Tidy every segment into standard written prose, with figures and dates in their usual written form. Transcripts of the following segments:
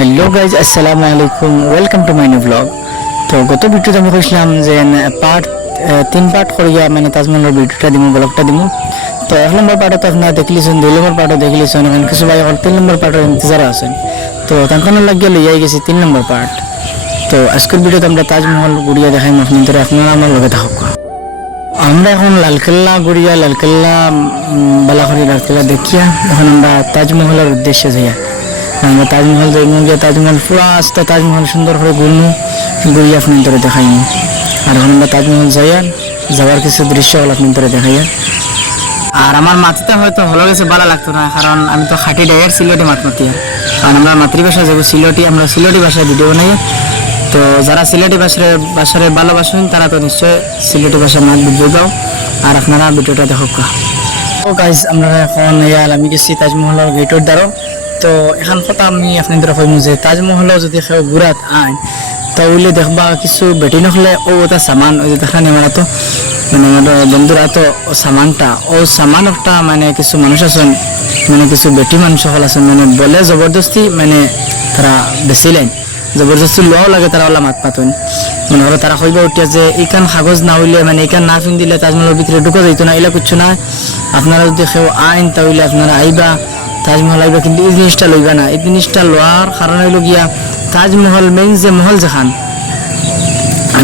Hello guys, আসসালামু আলাইকুম, welcome to my new blog. তো গত ভিডিওতে আমি কইছিলাম যে তিন পার্ট করিয়া মানে তাজমহলের ভিডিওটা দিব, ব্লগটা দিব। তো 1 নম্বর পার্টও তো আপনারা দেখলিছেন, 2 নম্বর পার্টও দেখলিছেন, এখন কিছু ভাই 3 নম্বর পার্টের ইন্তজার আছেন। তো তখন লাগিয়ে লইয়াই গেছি 3 নম্বর পার্ট। তো আজকের ভিডিওতে আমরা তাজমহল ঘুরিয়া দেখাই আপনারা আমার লগে থাকুক। আমরা এখন লালকেল্লা ঘুরিয়া লালকেল্লা বালাখড়ি লালকেল্লা দেখিয়া এখন আমরা তাজমহলের উদ্দেশ্যে যাইয়া আমরা তাজমহল যাইমু, গিয়ে তাজমহল পুরা আস্তে তাজমহল সুন্দর করে ঘুরিয়ে আপনাদের দেখাইমু। আর এখন আমরা তাজমহল যাওয়ার কিছু দৃশ্য হল আপনাদের দেখাইয়া। আর আমার মাতিতে হয়তো ভালো গেছে, ভালো লাগতো না, কারণ আমি তো খাটি ডাইয়ার সিলেটি মাতিয়া। কারণ আমরা মাতৃভাষা যাবো সিলেটি, আমরা সিলেটি ভাষায় ভিডিও বানাই। তো যারা সিলেটি ভাষারে ভালোবাসেন তারা তো নিশ্চয় সিলেটি ভাষার মাত ভিডিও দাও, আর আপনারা ভিডিওটা দেখো। ও গাইজ, আমরা এখন আমি গেছি তাজমহলের গেটের দ্বারা। তো এখন কথা আমি আপনাদের কইমু যে তাজমহলও যদি কেউ ঘুরাত আইন তাহলে দেখবা কিছু বেটি নখলে ও ওটা সামান ওই যে দেখা নেই আমরা তো মানে আমার বন্ধুরা তো সামানটা ও সামান একটা মানে কিছু মানুষ আছেন, মানে কিছু বেটি মানুষ সকল আছেন, মানে বলে জবরদস্তি মানে তারা বেচিলেন, জবরদস্তি লও লাগে তারা ওলা মাত পাতুন। মনে হলো তারা কইবা উঠিয়া যে এইখান কাগজ না হইলে মানে এইখান না ফিন দিলে তাজমহলের ভিতরে ঢুকা যাইতো না, এলা কিছু না। আপনারা যদি কেউ আইন তাহলে আপনারা আইবা তাজমহল আইবা, কিন্তু এই জিনিসটা লইবা না। এই জিনিসটা লওয়ার কারণ হইল গিয়া তাজমহল মেইন যে মহল যেখান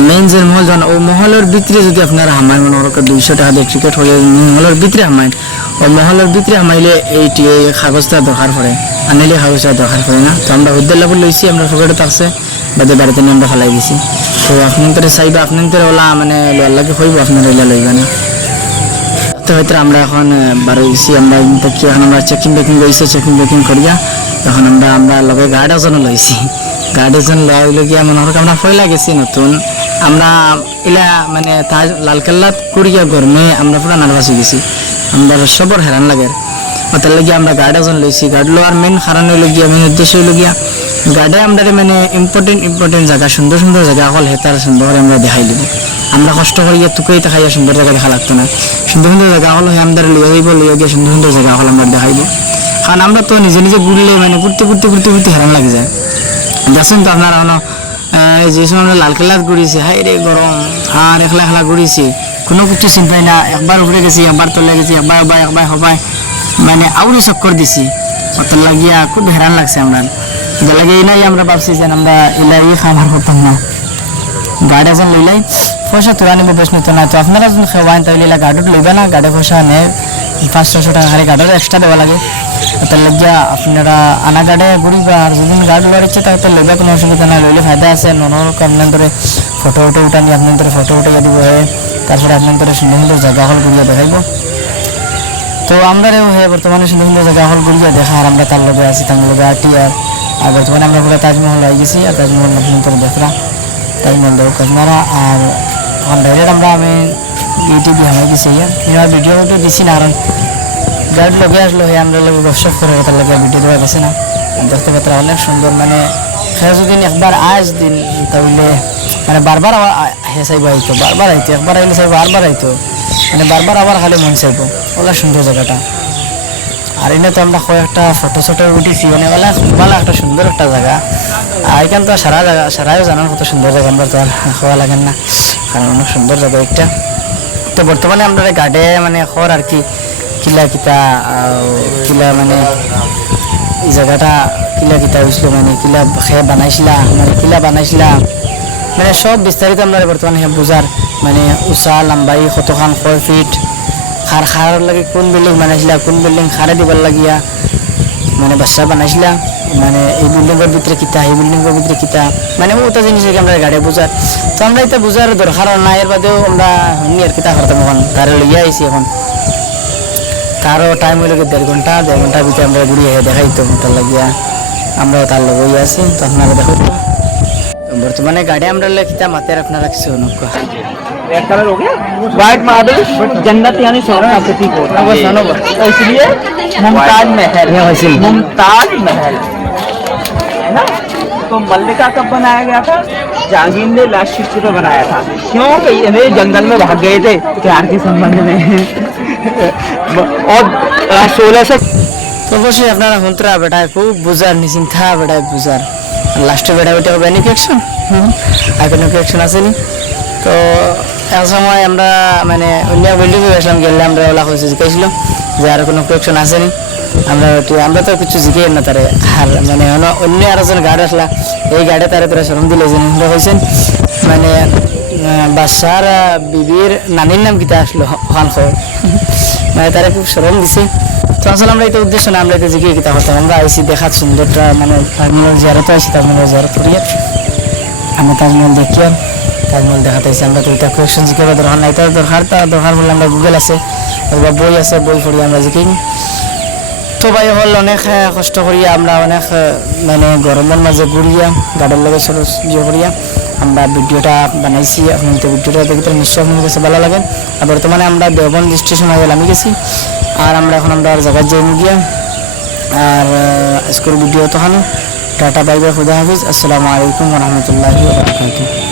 মেইন যে মহল যখন ও মহলের ভিতরে যদি আপনারা হামায় মনে করো 200 টাকা দিয়ে টিকিট হয়ে মহলের ভিতরে হামায়, ও মহলের ভিতরে হামাইলে এই কাগজটা দরকার পড়ে, আনিলে কাগজটা দরকার পড়ে না। তো আমরা হুদ্দের লাভ লইছি, আমরা পকেটে থাকছে বাদে বাড়িতে নিয়ে আমরা ফেলাই দিছি। তো আপনাদের চাইবা আপনাদের ওলা মানে লোয়ার লাগে হইব, আপনারা ওইলা লইবা না। তো হয়তো আমরা এখন বারো গেছি, আমরা কি এখন আমরা চেকিং বেকিং লইছি, চেকিং বেকিং করিয়া এখন আমরা লগে গার্ড এজনও লইছি। গার্ড এজন লওয়া হইল গিয়া মনে হয় আমরা পয়লা গেছি নতুন, আমরা এলা মানে তাজ লালকেল্লাত করিয়া গরমে আমরা পুরা নার্ভাস হয়ে গেছি, আমরা সবর হেরান লাগে। তার লাগিয়ে আমরা গার্ড এজন লইছি। গার্ড লওয়ার মেন কারণ হইল গিয়া, মেন উদ্দেশ্য হইল গিয়া গার্ডে আমরা মানে ইম্পর্টেন্ট জায়গা, সুন্দর সুন্দর জায়গা হল হেতার সুন্দর করে আমরা দেখাই দিব। আমরা কষ্ট করিয়া টুকাই দেখাইয়া সুন্দর জায়গা দেখা লাগতো না, সুন্দর সুন্দর জায়গা হল আমাদের লইয়া যাইব, লইয়া গিয়ে সুন্দর সুন্দর জায়গা হল আমরা দেখাইব। কারণ আমরা তো নিজে নিজে ঘুরলে মানে ঘুরতে হেরান লাগে যায়। দেখছেন তো আপনারা যে সময় আমরা লালকেল্লাত ঘুরিয়েছি, হাই রে গরম, আর একলা ঘুরিয়েছি, কোনো কিছু চিন্তাই না। একবার উপরে গেছি, একবার তলে গেছি, একবার হবাই মানে আউরি চক্কর দিছি, অতল লাগিয়া খুব হেরান লাগছে। আমরা লাগে নাই আমরা ভাবছি যে আমরা এলাই খাবার করতাম না। গার্ড এজন লইলাই পয়সা তোলা নিব, বেশ নিত না। তো আপনারা যখন খেওয়ান তাহলে গার্ডত লইবা না, গার্ডে পয়সা নেয় 500-600 টাকা খালি গার্ডের এক্সট্রা দেওয়া লাগে। তার লাগিয়া আপনারা আনা গার্ডে ঘুরিবা। আর যদি গার্ড লওয়ার ইচ্ছা থাকে তো লইবা, কোনো অসুবিধা নাই, লইলে ফায়দা আছে। আপনার ধরে ফটো উঠানি, আপনার ধরে ফটো উঠাইয়া দিব, তারপরে আপনার ধরে সুন্দর সুন্দর জায়গা হল ঘুরিয়া দেখাইব। তো আমরাও বর্তমানে সুন্দর সুন্দর জায়গা হল ঘুরিয়া দেখা, আর আমরা তার লগে আছি, তার লগে আটি। আর বর্তমানে আমরা পুরো তাজমহল হয়ে গেছি, আর তাজমহল আপনার দেখরা তাজমহল দেখ আপনারা। আর এখন ডাইরেক্ট আমি ইউটিউবে হামাই গেছি, এবার ভিডিও দিছি না, কারণ গাড়ি লগে আসলো আমরা লগে গপসপ করে তার লগে ভিডিও দেওয়া গেছে না। দেখতে পাত্রা অনেক সুন্দর, মানে সে যদি একবার আজ দিন তাহলে মানে বারবার হে চাইব আইতো, বারবার আইতো, একবার আইলে চাইব বারবার আইতো, মানে বারবার আবার খালি মন চাইব। ওলা সুন্দর জায়গাটা। আর এনে তো আমরা কয়েকটা ফটো উঠেছি, মানে ওলা একটা সুন্দর একটা জায়গা। আর এখান তো সারাও জানার কত সুন্দর জায়গা, আমরা তো আর খাওয়া লাগেন না, কারণ অনেক সুন্দর জায়গা একটা। তো বর্তমানে আমরা গার্ডে মানে খর আর কি কিলা মানে এই জায়গাটা কিতা হয়েছিল, মানে কিলা বানাইছিলা মানে সব বিস্তারিত আমরা বর্তমানে বুঝার, মানে উষা লম্বাই কতখান, কয় ফিট, খার লাগে কোন বিল্ডিং বানাইছিলা, কোন বিল্ডিং খারে দিবার লাগিয়া মানে বাচ্চা বানাইছিলা, মানে এই বিল্ডিংয়ের ভিতরে কিতা, এই বিল্ডিংয়ের ভিতরে কিতা, মানে ওটা জিনিস আমরা গাড়ি বুঝার। তো আমরা এটা বুঝার দরকার নাই, এর বাদেও আমরা হইনি আর কিতা করতাম। এখন তারে লইয়া আইছি, এখন তারও টাইম হইল 1.5 ঘন্টার ভিতরে আমরা ঘুরিয়ে দেখাই। তো তার লাগিয়া আমরাও তার লগেই আছি। তো আপনারা দেখো বর্তমানে গাড়ি আমরা কিতা মাতের আপনারা কিছু নকা रेड कलर हो गया, व्हाइट मार्बल जन्नत यानी सोना का प्रतीक होता है, तो इसलिए मुमताज महल है ना। तो मल्लिका कब बनाया गया था? जहांगीर ने लास्ट शिफ्ट पे बनाया था। क्यों? ये जंगल में भाग गए थे प्यार के संबंध में। और 1600 তো অবশ্যই আপনারা হন্তরা বেটায় খুব বুঝার নিশ্চিন্তা বেটায় বুঝার লাস্টে বেটা বেটা হবে এনি কোয়েকশন, আর কোনো কোয়েকশন আসেনি। তো এক সময় আমরা মানে অন্য বিল্ডিংয়ে গেছিলাম, গেলে আমরা ওলা হয়েছে জিজ্ঞাসিল যে আর কোনো কোয়েকশন আসেনি। আমরা তো কিছু জিজ্ঞেস না তারে, আর মানে অন্য আরো জন গার্ড আসলা, এই গার্ডে তারা তারা শরম দিলে যে হয়েছেন মানে বাদশার বিবির নানির নাম কিতা আসলো ওখান খবর, মানে তারা খুব শরম দিছে। তো আসলে আমরা এটা উদ্দেশ্য না, আমরা এটা জিজ্ঞেস কিতা করতাম, আমরা আইসি দেখার সুন্দরটা মানে তাজমহল জিয়ারত আইসি, তাজমহল জিয়ারত করিয়া আমরা তাজমহল দেখিয়া তাজমহল দেখাতে আইসি। আমরা তো এটা কোয়েকশন জিজ্ঞাসা দরকার নাই, তার দরকার বললে আমরা গুগল আছে বা বই আছে, বই পড়ি আমরা জিজ্ঞেস। তো ভাই হল অনেক কষ্ট করিয়া আমরা অনেক মানে গরমের মাঝে ঘুরিয়া গাড়ির লগে সরো করিয়া আমরা ভিডিওটা বানাইছি। এখন তো ভিডিওটা দেখতে নিশ্চয় আপনার কাছে ভালো লাগে। আর বর্তমানে আমরা দেওবন্দ স্টেশন আগে নামি গেছি, আর আমরা এখন আমরা জায়গায় যাই গিয়া। আর আজকের ভিডিও তখন টাটা বাই বাই, খুদা হাফিজ, আসসালামু আলাইকুম রহমতুল্লাহি ওয়া বারাকাতুহু।